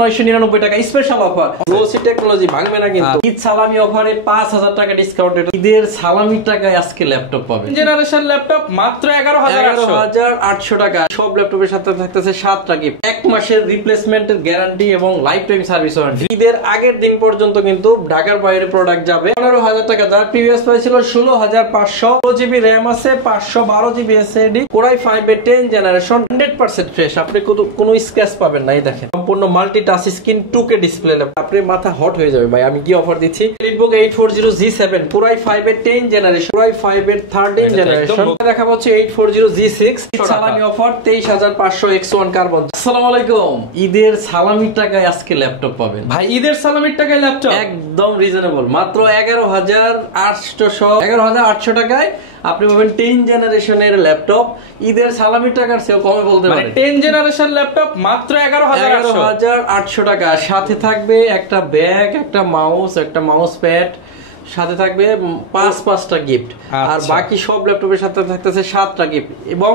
999 টাকা special offer. Glossy technology ভাঙবে না কিন্তু। ঈদ সালামি অফারে 5000 টাকা ডিসকাউন্ট। ঈদের সালামির টাকায় আজকে ল্যাপটপ পাবেন। জেনারেশন ল্যাপটপ মাত্র 11800 টাকা। সব ল্যাপটপের সাথে থাকতেছে 7টা গিফট, 1 মাসের রিপ্লেসমেন্টের গ্যারান্টি এবং লাইফ টাইম সার্ভিস ওয়ারেন্টি। ঈদের আগের দিন পর্যন্ত কিন্তু ঢাকার বাইরে প্রোডাক্ট যাবে 15000 টাকা, যার প্রিভিয়াস প্রাইস ছিল 16500। 4GB RAM আছে, 512GB SSD, Core i5 এর 10 জেনারেশন, 100% ফ্রেশ। আপনি কোনো স্ক্র্যাচ পাবেন না। এই দেখেন সম্পূর্ণ multi touch screen 2K display laptop. আপনি মাথা হট হয়ে যাবে ভাই, আমি কি অফার দিচ্ছি। Lenovo 840G7 Core i5 এর 10 জেনারেশন, Core i5 এর 13 জেনারেশন। দেখা হচ্ছে 840G6 সালামি অফার 23500 X1 কার্বন। আসসালামু আলাইকুম। ঈদের সালামির টাকায় আজকে ল্যাপটপ পাবেন ভাই। ঈদের সালামির টাকায় ল্যাপটপ একদম রিজনেবল, মাত্র 11800 টাকায় আপনি পাবেন 10 জেনারেশনের ল্যাপটপ। ঈদের সালামির টাকার চেয়ে কমে বলতে পারেন। 10 জেনারেশন ল্যাপটপ মাত্র 11800 টাকা। সাথে থাকবে একটা ব্যাগ, একটা মাউস প্যাড, সাথে থাকবে 5টা গিফট। আর বাকি সব ল্যাপটপের সাথে থাকতেছে 7টা গিফট এবং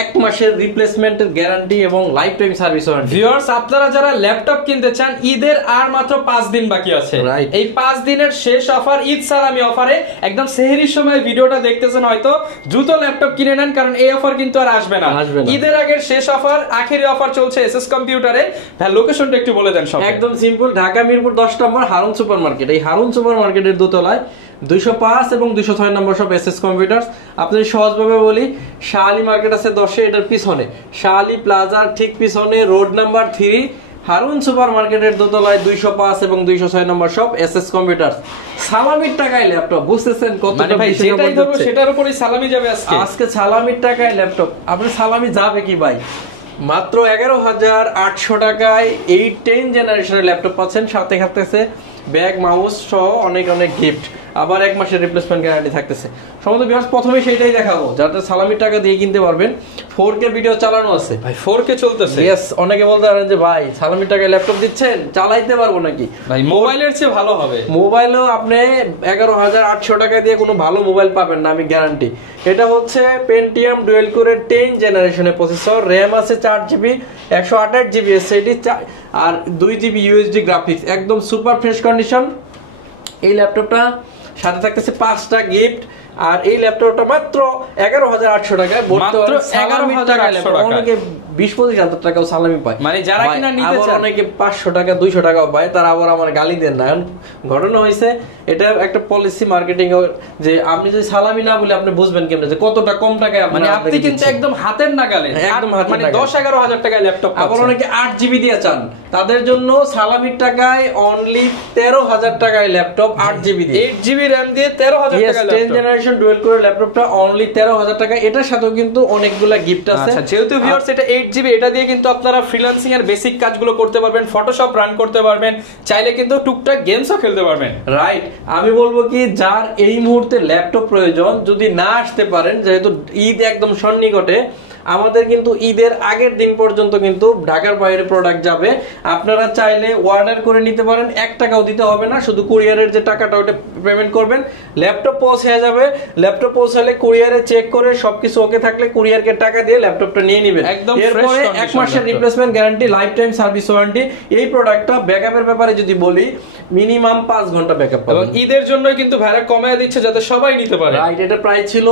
1 মাসের রিপ্লেসমেন্টের গ্যারান্টি এবং life time service warranty. Viewers, আপনারা যারা ল্যাপটপ কিনতে চান, ঈদের আর মাত্র 5 দিন বাকি আছে। এই 5 দিনের শেষ অফার, ঈদ সালামি অফারে একদম সেহরির সময় ভিডিওটা দেখতেছেন হয়তো, দ্রুত ল্যাপটপ কিনে নেন, কারণ এই অফার কিন্তু আর আসবে না। ঈদের আগের শেষ অফার, আখেরি অফার চলছে এসএস কম্পিউটারে। ভাই লোকেশনটা একটু বলে দেন সব। একদম সিম্পল, ঢাকা মিরপুর 10 নম্বর হারুন সুপার মার্কেট। এই হারুন সুপার মার্কেটের দোতলায় 205 এবং 206 নম্বর সব এসএস কম্পিউটার্স। আপনাদের সহজভাবে বলি, শাহালি মার্কেট আছে 10-এ, এটার পিছনে শাহালি প্লাজার ঠিক পিছনে রোড নাম্বার 3 হারুন সুপার মার্কেটের দোতলায় 205 এবং 206 নম্বর সব এসএস কম্পিউটার্স। সালামির টাকায় ল্যাপটপ, বুঝতেছেন কতটা ভাই? যেটাই ধরবো সেটার উপরই সালামি যাবে আজকে সালামির টাকায় ল্যাপটপ। আপনার সালামি যাবে কি ভাই? মাত্র 11800 টাকায় এই 10 জেনারেশনের ল্যাপটপ পাচ্ছেন। সাথে থাকতেছে ব্যাগ, মাউস সহ অনেক গিফট, আবার 1 মাসের রিপ্লেসমেন্ট গ্যারান্টি থাকতেছে। সমস্ত ভিউয়ার্স প্রথমে সেটাই দেখাবো, যাতে সালামির টাকা দিয়ে কিনতে পারবেন। 4K ভিডিও চালানো আছে ভাই, 4K চলতেছে। ইয়েস, অনেকে বলতে পারেন যে ভাই সালামির টাকায় ল্যাপটপ দিচ্ছেন, চালাইতে পারবো নাকি? ভাই মোবাইলের চেয়ে ভালো হবে। মোবাইলও আপনি 11800 টাকা দিয়ে কোনো ভালো মোবাইল পাবেন না, আমি গ্যারান্টি। এটা হচ্ছে পেন্টিয়াম ডুয়েল কোরের 10 জেনারেশনের প্রসেসর, RAM আছে 4GB, 128GB SSD আর 2GB USD গ্রাফিক্স, একদম সুপার ফ্রেশ কন্ডিশন। এই ল্যাপটপটা সাথে থাকতেছে 5টা গিফট। আর এই ল্যাপটপটা মাত্র 11800 টাকায়, মাত্র 11800 টাকা। অনেকে 20-25,000 টাকাও সালামি পায়, মানে যারা কিনা নিতে চান। অনেকে 500 টাকা 200 টাকাও পায়, তারা আবার আমার গালি দেন না। ঘটনা হয়েছে, এটা একটা পলিসি মার্কেটিং, যে আপনি যদি সালামি না বলে আপনি বুঝবেন কেমনে যে কতটা কম টাকায় আপনি কিন্তু একদম হাতের নাগালে, একদম মানে 10-11,000 টাকায় ল্যাপটপ। আবার অনেকে 8GB দিয়ে চান, তাদের জন্য সালামির টাকায় অনলি 13000 টাকায় ল্যাপটপ, 8GB দিয়ে, 8GB RAM দিয়ে 13000 টাকা ল্যাপটপ। 10 জেনারেশন ডুয়েল কোর ল্যাপটপটা অনলি 13000 টাকা। এটার সাথেও কিন্তু অনেকগুলা গিফট আছে। আচ্ছা, যেহেতু ভিউয়ার্স এটা 8GB, এটা দিয়ে কিন্তু আপনারা ফ্রিল্যান্সিং এর বেসিক কাজগুলো করতে পারবেন, ফটোশপ রান করতে পারবেন, চাইলে কিন্তু টুকটাক গেমসও খেলতে পারবেন। রাইট, আমি বলবো কি, যার এই মুহূর্তে ল্যাপটপ প্রয়োজন, যদি না আসতে পারেন, যেহেতু ঈদ একদম সন্নিকটে, আমাদের কিন্তু ঈদের আগের দিন পর্যন্ত কিন্তু ঢাকার বাইরে প্রোডাক্ট যাবে। আপনারা চাইলে অর্ডার করে নিতে পারেন, 1 টাকাও দিতে হবে না, শুধু কুরিয়ারের যে টাকাটা ওটা পেমেন্ট করবেন, ল্যাপটপ পৌঁছে যাবে। ল্যাপটপ পৌঁছালে কুরিয়ারে চেক করে সবকিছু ওকে থাকলে কুরিয়ারকে টাকা দিয়ে ল্যাপটপটা নিয়ে নেবেন। এরপরে 1 মাসের replacement guarantee, life time service warranty. এই প্রোডাক্টটা ব্যাকআপের ব্যাপারে যদি বলি, মিনিমাম 5 ঘন্টা ব্যাকআপ পাবেন। এবং ঈদের জন্যই কিন্তু ভাড়া কমায় দিচ্ছে যাতে সবাই নিতে পারে। রাইট, এটা প্রাইস ছিল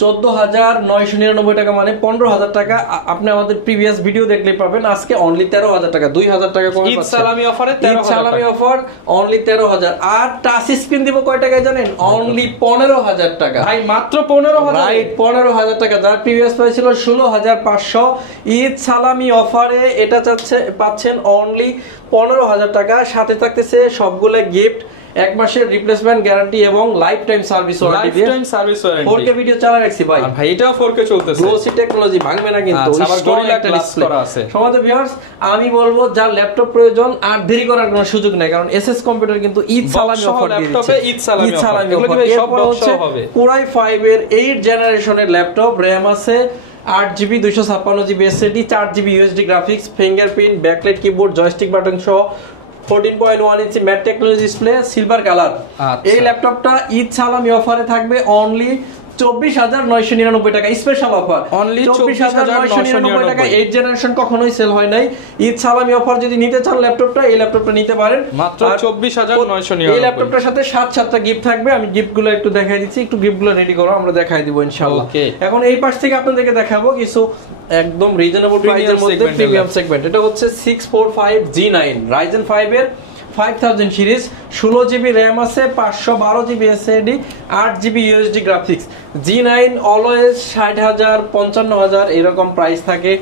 14999 টাকা, মানে 15000 টাকা। আপনি আমাদের প্রিভিয়াস ভিডিও দেখলে পাবেন। আজকে অনলি 13000 টাকা, 2000 টাকা কমে ঈদ সালামি অফারে, ঈদ সালামি অফার অনলি 13000। আর টাচ স্ক্রিন দিব কয় টাকায় জানেন? অনলি 15000 টাকা ভাই, মাত্র 15000। রাইট, 15000 টাকা, যার প্রিভিয়াস প্রাইস ছিল 16500। ঈদ সালামি অফারে এটা পাচ্ছেন অনলি 15000 টাকা। সাথে থাকতেছে সবগুলো গিফট, 1 মাসের রিপ্লেসমেন্ট গ্যারান্টি এবং life time service warranty. 4K video চালা রাখছি ভাই। আর ভাই এটাও 4K চলতেছে। গ্লোসি টেকনোলজি ভাঙবে না কিন্তু। আবার গরিলা গ্লাস করা আছে। সমাজে ভিউয়ার্স, আমি বলবো যার ল্যাপটপ প্রয়োজন আর দেরি করার কোনো সুযোগ নাই, কারণ এসএস কম্পিউটার কিন্তু ঈদ সালামি অফার দিয়ে দিচ্ছে। ঈদ সালামি অফার সব হচ্ছে Core i5 এর 8 জেনারেশনের ল্যাপটপ, RAM আছে 8GB, 256GB SSD, 4GB USD graphics, fingerprint, backlight keyboard, joystick button সহ 14.1 inch mat technology display, silver colour. এই ল্যাপটপটা ঈদ সালামি অফারে থাকবে অনলি 24,999 টাকা স্পেশাল অফার, অনলি 24,999 টাকা। 8 জেনারেশন কখনোই সেল হয় নাই। ঈদ সালামি অফার যদি নিতে চান ল্যাপটপটা, এই ল্যাপটপটা নিতে পারেন মাত্র 24,999। এই ল্যাপটপটার সাথে 7টা গিফট থাকবে। আমি গিফটগুলো একটু দেখাই দিচ্ছি, একটু গিফটগুলো রেডি করো, আমরা দেখাই দিব ইনশাআল্লাহ। এখন এই পাশ থেকে আপনাদেরকে দেখাবো কিছু একদম রিজনেবল প্রাইসের মধ্যে প্রিমিয়াম সেগমেন্ট। এটা হচ্ছে 645G9 Ryzen 5 এর 5000 সিরিজ, 16GB RAM আছে, 512GB SSD, 8GB USD graphics. G9 always 60,000 55,000 এরকম প্রাইস থাকে।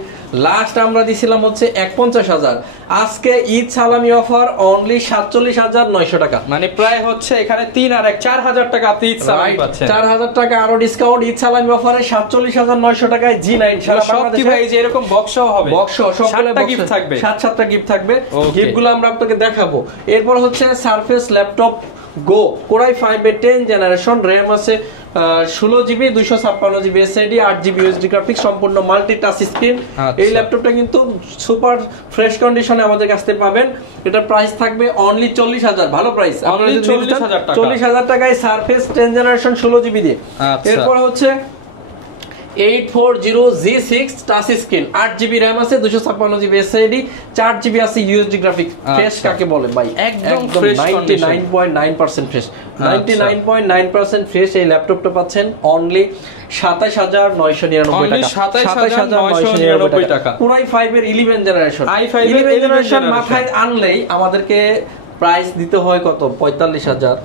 লাস্ট আমরা দিছিলাম হচ্ছে 51,000। আজকে ঈদ সালামি অফার অনলি 47,900 টাকা, মানে প্রায় হচ্ছে এখানে 3 আর 1 4,000 টাকা আপনি ঈদ সালামি পাচ্ছেন। 4,000 টাকা আরো ডিসকাউন্ট ঈদ সালামি অফারে 47,900 টাকায় G9 সারা বাংলাদেশে। ভাই যে এরকম বক্সও হবে, বক্সও সবগুলো গিফট থাকবে, 7টা গিফট থাকবে। গিফটগুলো আমরা আপনাকে দেখাবো। এরপর হচ্ছে সারফেস ল্যাপটপ গো কোরাই 5 এর 10 জেনারেশন, RAM আছে 16GB 256GB SSD, 8GB USD graphics, সম্পূর্ণ মাল্টি টাচ স্ক্রিন। এই ল্যাপটপটা কিন্তু সুপার ফ্রেশ কন্ডিশনে আমাদের কাছে পাবেন। এটা প্রাইস থাকবে অনলি 40,000, ভালো প্রাইস, আপনারা যদি 40,000 টাকায় সারফেস 10 জেনারেশন 16GB দিয়ে। এরপর হচ্ছে 840G6 touch screen, 8GB RAM আছে, 256GB SSD, 4GB আছে USD গ্রাফিক্স। ফ্রেশ কাকে বলে ভাই? একদম 99.9% ফ্রেশ, 99.9% ফ্রেশ। এই ল্যাপটপটা পাচ্ছেন অনলি 27,999 টাকা, 27,999 টাকা। পুরাই 5 এর 11 জেনারেশন, i5 জেনারেশন মাথায় আনলেই আমাদেরকে প্রাইস দিতে হয় কত? 45,000।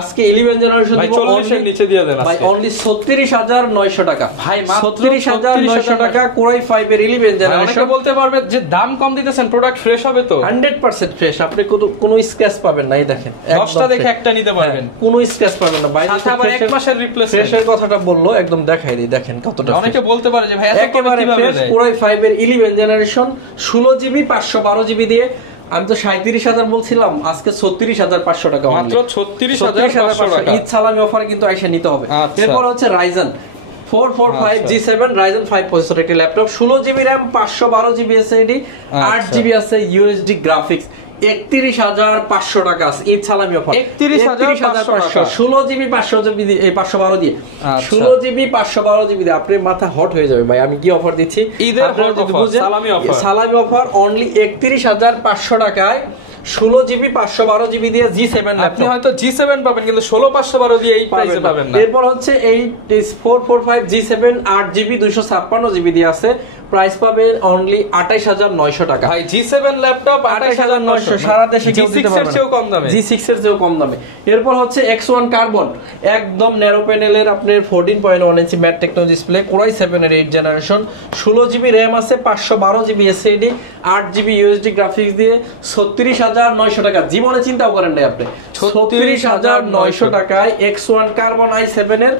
আজকে 11 জেনারেশন ভাই 40 এর নিচে দিয়ে দেন ভাই অনলি 36,900 টাকা। ভাই 36,900 টাকা কোরাই 5 এর 11 জেনারেশন। অনেকে বলতে পারবে যে দাম কম দিতেছেন, প্রোডাক্ট ফ্রেশ হবে তো? 100% ফ্রেশ, আপনি কোনো স্ক্র্যাচ পাবেন না। এই দেখেন 10টা দেখে একটা নিতে পারবেন, কোনো স্ক্র্যাচ পাবেন না ভাই। সাথে আবার 1 মাসের রিপ্লেসমেন্ট। ফ্রেশের কথাটা বললো, একদম দেখাই দিই, দেখেন কতটা। অনেকে বলতে পারে যে ভাই এত কমে কিভাবে দেয়? কোরাই 5 এর 11 জেনারেশন 16GB 512GB দিয়ে। আমি তো 37,000 বলছিলাম, আজকে 36,500 টাকা, মাত্র 36,500 টাকা। ঈদ সালামি অফারে কিন্তু আইসা নিতে হবে। এরপর হচ্ছে Ryzen 445G7 Ryzen 5 প্রসেসর একটি laptop, 16GB RAM 512GB SSD, 8GB আছে USD গ্রাফিক্স। 31,500 টাকা ঈদ সালামি অফার, 31,500, 16GB 512GB দিয়ে 16GB 512GB দিয়ে। আপনার মাথা হট হয়ে যাবে ভাই, আমি কি অফার দিচ্ছি ঈদের সালামি অফার অনলি 31,500 টাকায় 16GB 512GB দিয়ে G7 ল্যাপটপ। আপনি হয়তো G7 পাবেন কিন্তু 16,512 দিয়ে এই প্রাইসে পাবেন না। এরপর হচ্ছে এই 445G7 8GB 256GB দিয়ে আছে, প্রাইস পাবেন অনলি 28,900 টাকা। ভাই G7 ল্যাপটপ 28,900, সারা দেশে কেউ দিতে পারবে না, G6 এর চেয়েও কম দামে, G6 এর চেয়েও কম দামে। এরপর হচ্ছে X1 কার্বন, একদম ন্যারো প্যানেলের আপনার 14.1 inch matte techno display, core i 7 এর 8 জেনারেশন, 16GB RAM আছে, 512GB SSD, 8GB USD graphics দিয়ে 36,900 টাকা। জীবনে চিন্তাও করেন নাই আপনি, 36,900 টাকায় X1 কার্বন i7 এর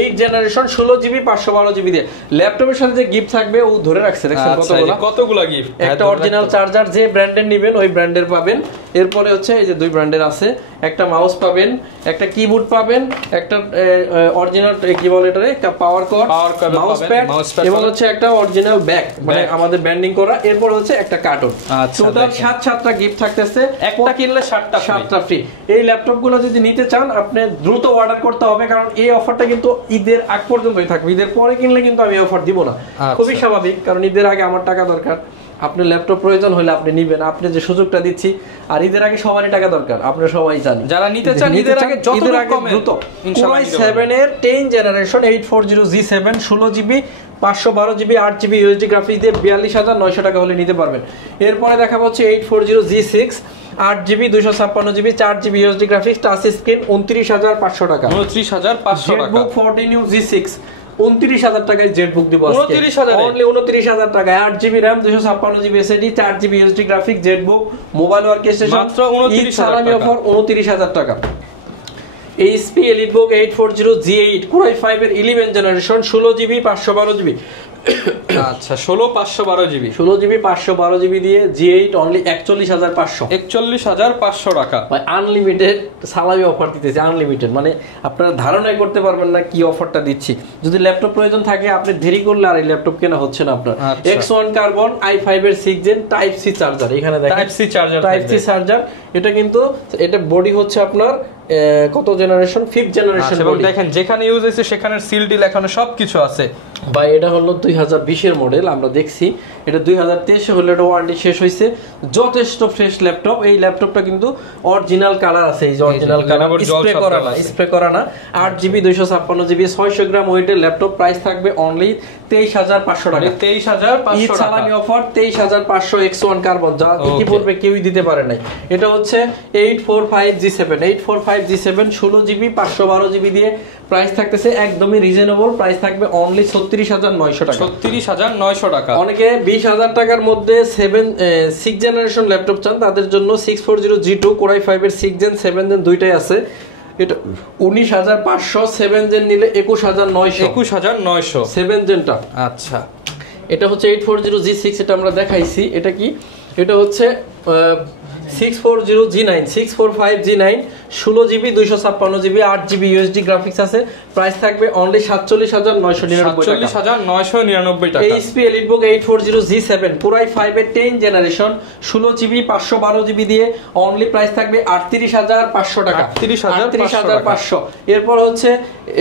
8 জেনারেশন 16GB 512GB দিয়ে। ল্যাপটপের সাথে যে গিফট থাকবে ও ধরে রাখছে, দেখছেন কতগুলো গিফট। একটা অরিজিনাল চার্জার, যে ব্র্যান্ডের নেবেন ওই ব্র্যান্ডের পাবেন। এরপরে হচ্ছে এই যে 2 ব্র্যান্ডের আছে, একটা মাউস পাবেন, একটা কিবোর্ড পাবেন, একটা অরিজিনাল কি বলে এটারে পাওয়ার কর্ড মাউস প্যাড, এবং হচ্ছে একটা অরিজিনাল ব্যাগ, মানে আমাদের ব্র্যান্ডিং করা। এরপর হচ্ছে একটা কার্টুন। টোটাল 7টা গিফট থাকতেছে, একটা কিনলে 7টা ফ্রি। এই ল্যাপটপগুলো যদি নিতে চান আপনি দ্রুত অর্ডার করতে হবে, কারণ এই অফারটা কিন্তু ঈদের আগ পর্যন্তই থাকবে। ঈদের পরে কিনলে কিন্তু আমি অফার দিব না, খুবই স্বাভাবিক, কারণ ঈদের আগে আমার টাকা দরকার। আপনার ল্যাপটপ প্রয়োজন হলে আপনি নিবেন, আপনি যে সুযোগটা দিচ্ছি। আর ঈদের আগে সবারই টাকা দরকার, আপনারা সবাই জানেন। যারা নিতে চান ঈদের আগে দ্রুত ইনশাআল্লাহ 7 এর 10 generation 840G7 16GB 512GB 8GB USD graphics দিয়ে 42,900 টাকা হলে নিতে পারবেন। এরপরে দেখা হচ্ছে 840G6 8GB 256GB 4GB USD graphics, touch screen 29,500 টাকা, 29,500 টাকা। ZBook 14U G6 29,000 টাকায় জেটবুক দিব আজকে, 29,000 টাকায় 8GB RAM 256GB SSD 4GB USD graphics, Jetbook mobile workstation মাত্র 29,000 টাকা। অফার 29,000 টাকা। HP EliteBook 840G8 কোরাই 5 এর 11 জেনারেশন 16GB 512GB। আচ্ছা 16,512GB 16GB 512GB দিয়ে G8 অনলি 41,500 টাকা। ভাই আনলিমিটেড সালামি অফার দিতেছে, আনলিমিটেড, মানে আপনারা ধারণাই করতে পারবেন না কি অফারটা দিচ্ছি। যদি ল্যাপটপ প্রয়োজন থাকে আপনি দেরি করলে আর এই ল্যাপটপ কেনা হচ্ছে না আপনার। X1 কার্বন i5 এর 6 জেন টাইপ সি চার্জার, এখানে দেখেন টাইপ সি চার্জার, এটা কিন্তু এটা বডি হচ্ছে আপনার কত জেনারেশন, 5th জেনারেশন। এবং দেখেন যেখানে ইউজ হয়েছে সেখানে সিল টিল এখানে সবকিছু আছে ভাই। এটা হলো 2020-এর মডেল, আমরা দেখছি এটা 2023-এ হলে এটা ওয়ারেন্টি শেষ হয়েছে। যথেষ্ট ফ্রেশ ল্যাপটপ। এই ল্যাপটপটা কিন্তু অরিজিনাল কালার আছে, এই যে অরিজিনাল কালার, স্প্রে করা না। 8GB 256GB 600 গ্রাম ওয়েটের ল্যাপটপ। প্রাইস থাকবে অনলি 23,500 টাকা। 23,500 টাকা সালামি অফার, 23,500 X1 কার্বন, যা ইতিপূর্বে কেউই দিতে পারে নাই। এটা হচ্ছে 845G7 845G7 16GB 512GB দিয়ে প্রাইস থাকতেছে একদমই রিজনেবল। প্রাইস থাকবে অনলি 36,900 টাকা। 36,900 টাকা। অনেকে 20,000 টাকার মধ্যে 6 জেনারেশন ল্যাপটপ চান, তাদের জন্য 640G2 Core i5 এর 6 Gen 7 Gen দুইটাই আছে। এটা 19,500, 7 Gen নিলে 21,900 7 Genটা। আচ্ছা, এটা হচ্ছে 840G6, এটা আমরা দেখাইছি। এটা কি? এটা হচ্ছে 640G9 645G9 16GB 256GB 8GB USD graphics আছে। প্রাইস থাকবে অনলি 47,999 টাকা। HP EliteBook 840G7 Core i5 এর 10 জেনারেশন 16GB 512GB দিয়ে অনলি প্রাইস থাকবে 38,500 টাকা। 38,500। এরপর হচ্ছে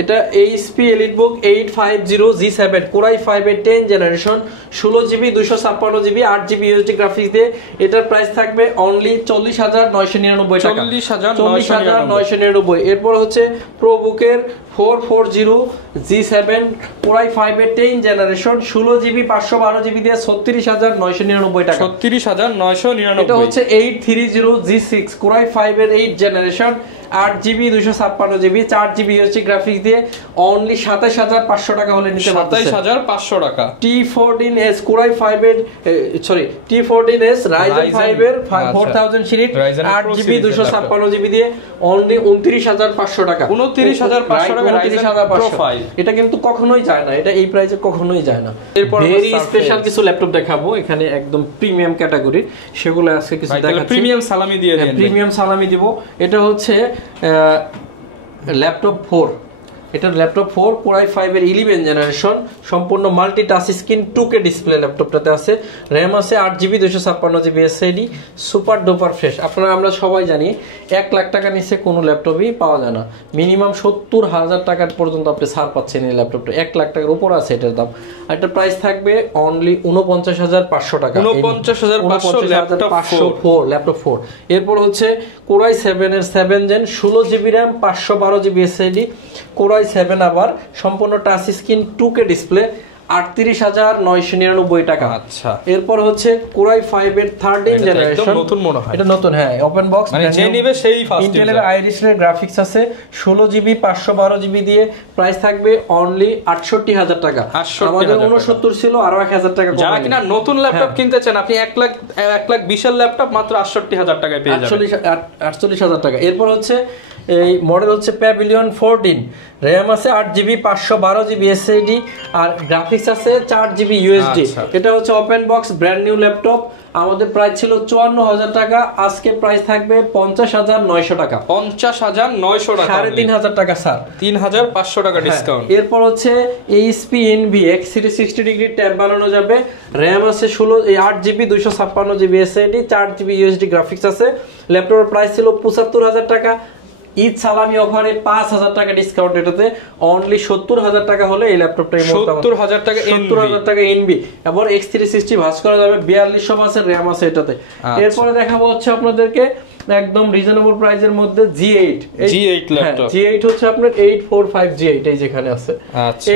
এটা HP EliteBook 850G7 Core i5 এর 10 generation 16GB 256GB 8GB USD graphics দিয়ে এটার প্রাইস থাকবে অনলি 40,999 টাকা। 40,999। এরপর হচ্ছে প্রোবুকের 440G7 Core i5 এর 10 জেনারেশন 16GB 512GB দিয়ে 36,999 টাকা। 36,999। এটা হচ্ছে 830G6 Core i5 এর 8 generation 8GB 256GB 4GB USD graphics দিয়ে অনলি 27,500 টাকা হলে নিতে পারতেছেন। 27,500 টাকা। T14S Core i5 এর T14S Ryzen 5 এর 4000 সিরিজ 8GB 256GB দিয়ে অনলি 29,500 টাকা। 29,500 টাকা। 29,500। এটা কিন্তু কখনোই যায় না, এটা এই প্রাইসে কখনোই যায় না। এরপর ভেরি স্পেশাল কিছু ল্যাপটপ দেখাবো, এখানে একদম প্রিমিয়াম ক্যাটাগরি, সেগুলো আজকে কিছু দেখাচ্ছি। প্রিমিয়াম সালামি দিয়ে দেন। প্রিমিয়াম সালামি দিব। এটা হচ্ছে ল্যাপটপ 4, এটা ল্যাপটপ 4 Core i5 এর 11 জেনারেশন সম্পূর্ণ multi touch screen 2K display ল্যাপটপটাতে আছে। র‍্যাম আছে 8GB 256GB SSD, super duper fresh. আপনারা আমরা সবাই জানি 1 লাখ টাকা নিচে কোনো ল্যাপটপই পাওয়া যায় না। মিনিমাম 70,000 টাকার পর্যন্ত আপনি ছাড় পাচ্ছেন এই ল্যাপটপটা। 1 লাখ টাকার উপর আছে এটার দাম। আর এটার প্রাইস থাকবে অনলি 49,500 টাকা। 49,500 ল্যাপটপ 4। এরপর হচ্ছে Core i7 এর 7 Gen 16GB RAM 512GB SSD Core i7 আবার সম্পূর্ণ টাচ স্ক্রিন 2K ডিসপ্লে 38,999 টাকা। আচ্ছা, এরপর হচ্ছে Core i5 এর 13 জেনারেশন, নতুন মনে হয়। এটা নতুন, হ্যাঁ, ওপেন বক্স, মানে যে নিবে সেই ফার্স্ট। ইন্টেলের আইরিস এর গ্রাফিক্স আছে 16GB 512GB দিয়ে প্রাইস থাকবে অনলি 68,000 টাকা। আমাদের 69 ছিল, আরো 1,000 টাকা কম। যারা কিনা নতুন ল্যাপটপ কিনতে চান, আপনি 1,20,000 ল্যাপটপ মাত্র 68,000 টাকায় পেয়ে যাবেন। 48,000 টাকা। এরপর হচ্ছে এই মডেল হচ্ছে প্যাভিলিয়ন 14, র‍্যাম আছে 8GB 512GB SSD আর গ্রাফিক্স আছে 4GB USD। এটা হচ্ছে open box brand new laptop. আমাদের প্রাইস ছিল 54,000 টাকা, আজকে প্রাইস থাকবে 50,900 টাকা। 50,900 টাকা, 3,500 টাকা স্যার, 3,500 টাকা ডিসকাউন্ট। এরপর হচ্ছে HP Envy X Series 60 degree tab বানানো যাবে। র‍্যাম আছে 8GB 256GB SSD 4GB USD graphics আছে। ল্যাপটপের প্রাইস ছিল 75,000 টাকা। ঈদ সালামি অফারে 5,000 টাকা ডিসকাউন্ট, এটাতে অনলি 70,000 টাকা হলে এই ল্যাপটপটা 70,000 টাকা, 70,000 টাকা এনবি। এবার X360 ভাঁজ করা যাবে, 4200 মাসের র‍্যাম আছে এটাতে। এরপরে দেখাবো হচ্ছে আপনাদেরকে একদম রিজনেবল প্রাইসের মধ্যে G8 ল্যাপটপ। G8 হচ্ছে আপনার 845G8, এই যেখানে আছে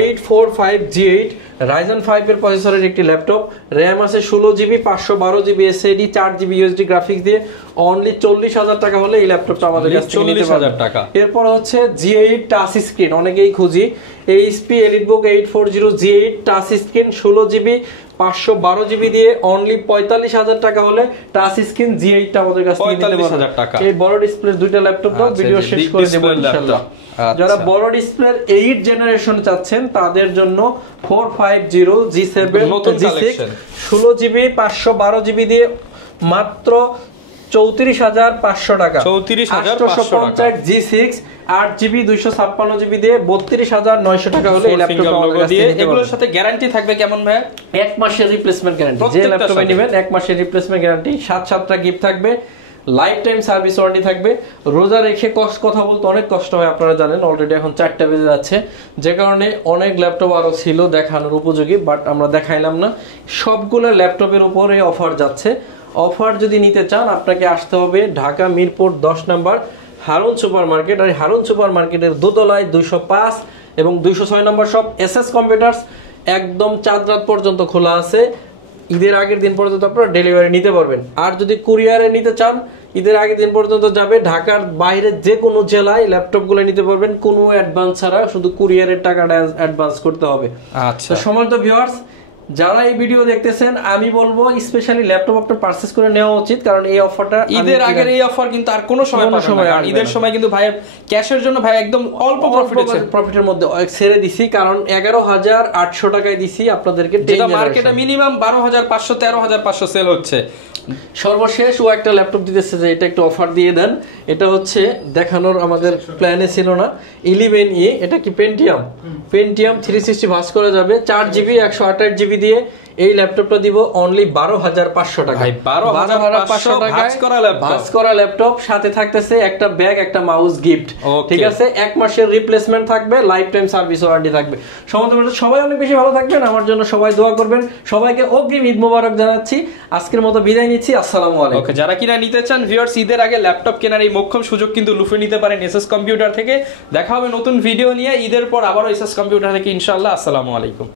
845G8 Ryzen 5 এর প্রসেসরের একটি ল্যাপটপ। র‍্যাম আছে 16GB 512GB SSD 4GB USD graphics দিয়ে অনলি 40,000 টাকা হলে এই ল্যাপটপটা আমাদের কাছ থেকে নিতে পারবেন। এরপর হচ্ছে G8 টাচ স্ক্রিন, অনেকেই খুঁজি। HP EliteBook 840G8 touch screen 16GB 512GB দিয়ে অনলি 45,000 টাকা হলে টাচ স্ক্রিন G8 টা আমাদের কাছে নিতে পারবেন। এই বড় ডিসপ্লে দুইটা ল্যাপটপ দাও, ভিডিও শেষ করে দেব ইনশাআল্লাহ। যারা বড় ডিসপ্লের 8 জেনারেশন চাচ্ছেন তাদের জন্য 450G7 G6 16GB 512GB দিয়ে মাত্র 34,500 টাকা। 34,500 G6 8GB 256GB দিয়ে 32,900 টাকা হলে এই ল্যাপটপটা আমাদের কাছে নিতে পারবেন। এগুলোর সাথে গ্যারান্টি থাকবে কেমন ভাই? 1 মাসের রিপ্লেসমেন্ট গ্যারান্টি। যে ল্যাপটপে নেবেন 1 মাসের রিপ্লেসমেন্ট গ্যারান্টি, 7টা গিফট থাকবে। লাইফ টাইম সার্ভিস ওয়ারেন্টি থাকবে। রোজা রেখে কথা বলতে অনেক কষ্ট হয়, আপনারা জানেন। অলরেডি এখন 4টা বেজে যাচ্ছে, যে কারণে অনেক ল্যাপটপ আরও ছিল দেখানোর উপযোগী, বাট আমরা দেখাইলাম না। সবগুলো ল্যাপটপের উপরে অফার যাচ্ছে। অফার যদি নিতে চান আপনাকে আসতে হবে ঢাকা মিরপুর 10 নম্বর হারুন সুপার মার্কেট। আর হারুন সুপার মার্কেটের দোতলায় 205 এবং 206 নম্বর শপ এসএস কম্পিউটার্স একদম চাঁদ রাত পর্যন্ত খোলা আছে। ঈদের আগের দিন পর্যন্ত আপনারা ডেলিভারি নিতে পারবেন। আর যদি কুরিয়ারে নিতে চান ঈদের আগের দিন পর্যন্ত যাবে। ঢাকার বাইরে যে কোনো জেলায় ল্যাপটপগুলো নিতে পারবেন কোনো অ্যাডভান্স ছাড়া, শুধু কুরিয়ারের টাকাটা অ্যাডভান্স করতে হবে। আচ্ছা, সম্মানিত ভিউয়ার্স, যারা এই ভিডিও দেখতেছেন আমি বলবো স্পেশালি ল্যাপটপ আপনার পারচেজ করে নেওয়া উচিত, কারণ এই অফারটা ঈদের আগের এই অফার কিন্তু আর কোনো সময় পাবেন না। ঈদের সময় কিন্তু ভাই ক্যাশের জন্য ভাই একদম অল্প প্রফিটের মধ্যে ছেড়ে দিছি, কারণ 11,800 টাকায় দিছি আপনাদেরকে, যেটা মার্কেটে মিনিমাম 12,500 13,500 সেল হচ্ছে। সর্বশেষ ও একটা ল্যাপটপ দিতেছে যে এটা একটু অফার দিয়ে দেন। এটা হচ্ছে দেখানোর আমাদের প্ল্যানে ছিল না। 11E, এটা কি পেন্টিয়াম 360 ভাঁজ করা যাবে, 4GB 128GB দিয়ে এই ল্যাপটপটা দিব অনলি 12,500 টাকা। 12,500 টাকায় ভাঁজ করা ল্যাপটপ, সাথে থাকতেছে একটা ব্যাগ, একটা মাউস গিফট। ঠিক আছে, 1 মাসের রিপ্লেসমেন্ট থাকবে, লাইফ টাইম সার্ভিস ওয়ারেন্টি থাকবে। সবাই অনেক বেশি ভালো থাকবেন, আমার জন্য সবাই দোয়া করবেন। সবাইকে অগ্রিম ঈদ মোবারক জানাচ্ছি। আজকের মতো বিদায় নিচ্ছি, আসসালামু আলাইকুম। ওকে, যারা কিনা নিতে চান ভিউয়ার্স, ঈদের আগে ল্যাপটপ কেনার এই মোক্ষম সুযোগ কিন্তু লুফে নিতে পারেন এসএস কম্পিউটার থেকে। দেখা হবে নতুন ভিডিও নিয়ে ঈদের পর আবারও এসএস কম্পিউটার থেকে ইনশাআল্লাহ। আসসালামু আলাইকুম।